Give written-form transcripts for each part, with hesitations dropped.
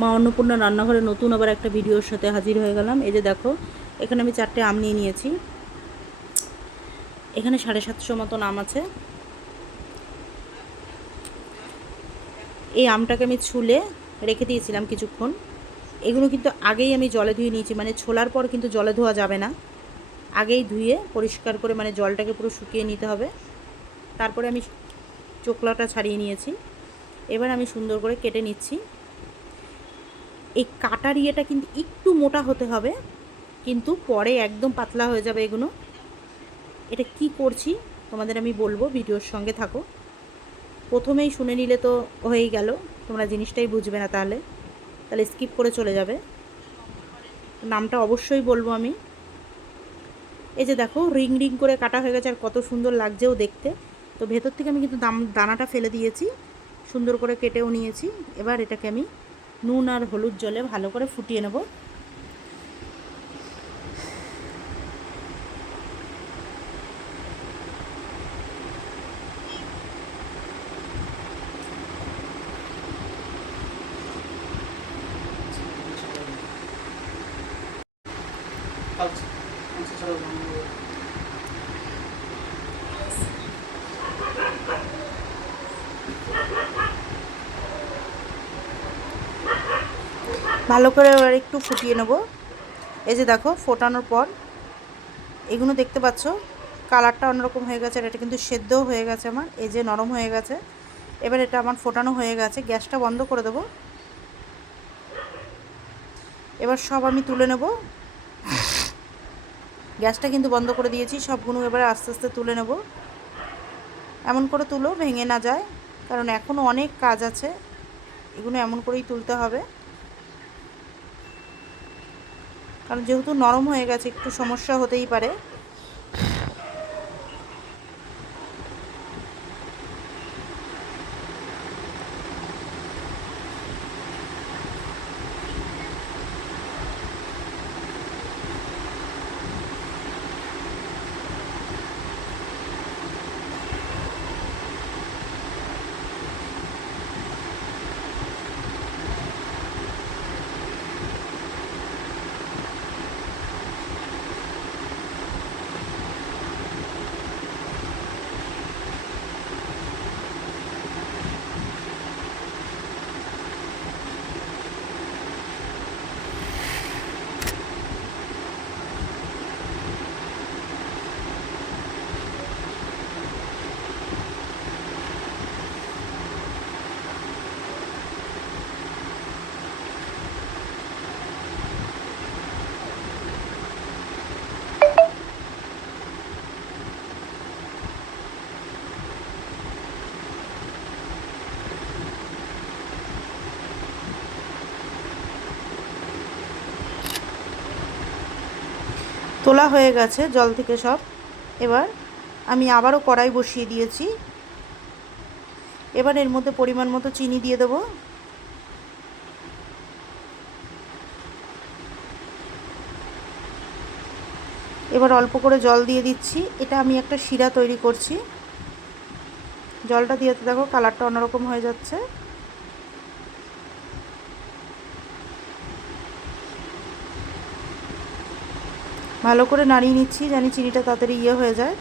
মা অন্নপূর্ণা রান্নাঘরে নতুন আবার একটা ভিডিওর সাথে হাজির হয়ে গেলাম। এই যে দেখো, এখানে আমি 4টে আম নিয়ে নিয়েছি। এখানে 750 মতন আম আছে। এই আমটাকে আমি ছুলে রেখে দিয়েছিলাম কিছুক্ষণ। এগুলো কিন্তু আগেই আমি জলে ধুয়ে নিয়েছি, মানে ছোলার পর কিন্তু জলে ধোয়া যাবে না, আগেই ধুয়ে পরিষ্কার করে মানে জলটাকে পুরো শুকিয়ে নিতে হবে। তারপরে আমি চোকলাটা ছাড়িয়ে নিয়েছি। এবার আমি সুন্দর করে কেটে নিচ্ছি। এই কাটার ইয়েটা কিন্তু একটু মোটা হতে হবে, কিন্তু পরে একদম পাতলা হয়ে যাবে এগুলো। এটা কি করছি তোমাদের আমি বলবো, ভিডিওর সঙ্গে থাকো। প্রথমেই শুনে নিলে তো হয়েই গেল, তোমরা জিনিসটাই বুঝবে না, তাহলে স্কিপ করে চলে যাবে। নামটা অবশ্যই বলবো আমি। এই যে দেখো, রিং রিং করে কাটা হয়ে গেছে, আর কত সুন্দর লাগছেও দেখতে। তো ভেতর থেকে আমি কিন্তু দানাটা ফেলে দিয়েছি, সুন্দর করে কেটেও নিয়েছি। এবার এটাকে আমি নুন আর হলুদ জলে ভালো করে ফুটিয়ে নেব। ভালো করে এবার একটু ফুটিয়ে নেব। এই যে দেখো, ফোটানোর পর এগুলো দেখতে পাচ্ছ কালারটা অন্যরকম হয়ে গেছে, আর এটা কিন্তু সেদ্ধও হয়ে গেছে আমার, এই যে নরম হয়ে গেছে। এবার এটা আমার ফোটানো হয়ে গেছে, গ্যাসটা বন্ধ করে দেবো। এবার সব আমি তুলে নেব। গ্যাসটা কিন্তু বন্ধ করে দিয়েছি, সবগুলো এবারে আস্তে আস্তে তুলে নেব। এমন করে তুলো ভেঙে না যায়, কারণ এখনও অনেক কাজ আছে, এগুলো এমন করেই তুলতে হবে। কারণ যেহেতু নরম হয়ে গেছে, একটু সমস্যা হতেই পারে। তোলা হয়ে গেছে জল থেকে সব। এবার আমি আবারও কড়াই বসিয়ে দিয়েছি। এবার এর মধ্যে পরিমাণ মতো চিনি দিয়ে দেবো। এবার অল্প করে জল দিয়ে দিচ্ছি। এটা আমি একটা শিরা তৈরি করছি। জলটা দিয়ে দেখো কালারটা অন্যরকম হয়ে যাচ্ছে। ভালো করে নাড়িয়ে নিচ্ছি, জানি চিনিটা তাড়াতাড়ি হয়ে যায়।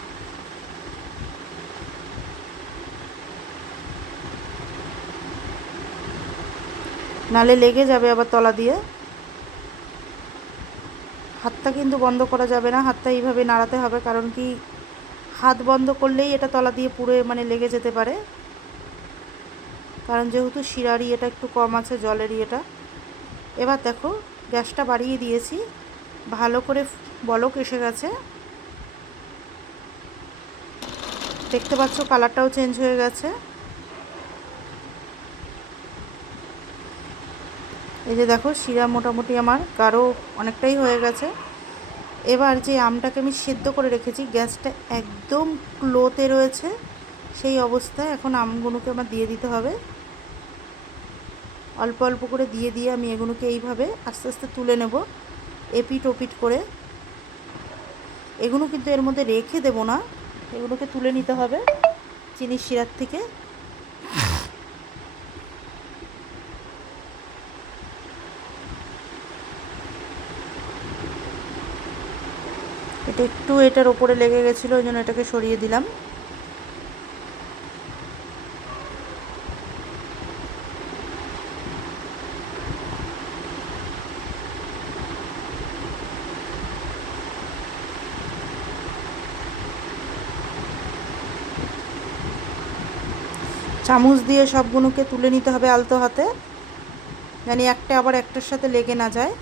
নালে লেগে যাবে আবার তলা দিয়ে। হাতটা কিন্তু বন্ধ করা যাবে না, হাতটা এইভাবে নাড়াতে হবে, কারণ কি হাত বন্ধ করলেই এটা তলা দিয়ে পুরো মানে লেগে যেতে পারে। কারণ যেহেতু শিরার ইয়েটা একটু কম আছে, জলের ইয়েটা। এবার দেখো, গ্যাসটা বাড়িয়ে দিয়েছি, ভালো করে বলক এসে গেছে। দেখতে পাচ্ছ কালারটাও চেঞ্জ হয়ে গেছে। এই যে দেখো, শিরা মোটামুটি আমার গাঢ় অনেকটাই হয়ে গেছে। এবার যে আমটাকে আমি সেদ্ধ করে রেখেছি, গ্যাসটা একদম লোতে রয়েছে, সেই অবস্থায় এখন আমগুলোকে আমার দিয়ে দিতে হবে। অল্প অল্প করে দিয়ে দিয়ে আমি এগুলোকে এইভাবে আস্তে আস্তে তুলে নেব, এপিট ওপিট করে। এগুলো কিন্তু এর মধ্যে রেখে দেবো না, এগুলোকে তুলে নিতে হবে চিনির শিরার থেকে। এটা একটু এটার ওপরে লেগে গেছিলো, ওই জন্য এটাকে সরিয়ে দিলাম। চামচ দিয়ে সবগুলোকে তুলে নিতে হবে আলতো হাতে, জানি একটা আবার একটার সাথে লেগে না যায়।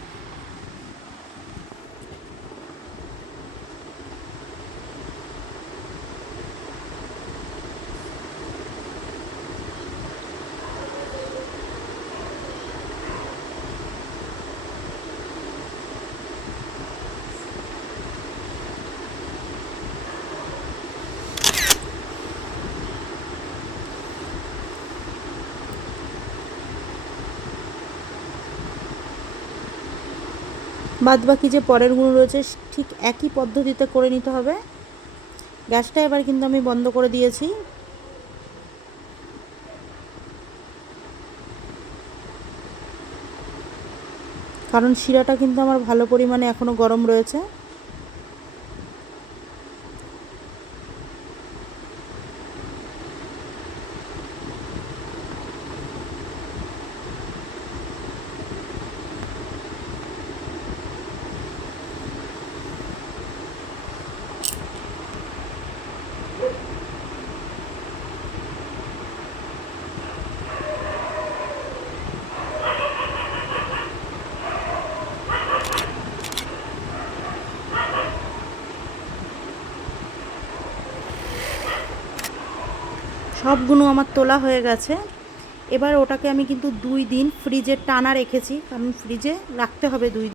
বাদবাকি যে পরেরগুলো রয়েছে ঠিক একই পদ্ধতিতে করে নিতে হবে। গ্যাসটা এবার কিন্তু আমি বন্ধ করে দিয়েছি। কারণ শিরাটা কিন্তু আমার ভালো পরিমাণে এখনও গরম রয়েছে। সবগুলো আমার তোলা হয়ে গেছে। এবার ওটাকে আমি কিন্তু 2 দিন ফ্রিজে টানা রেখেছি, কারণ ফ্রিজে রাখতে হবে 2 দিন।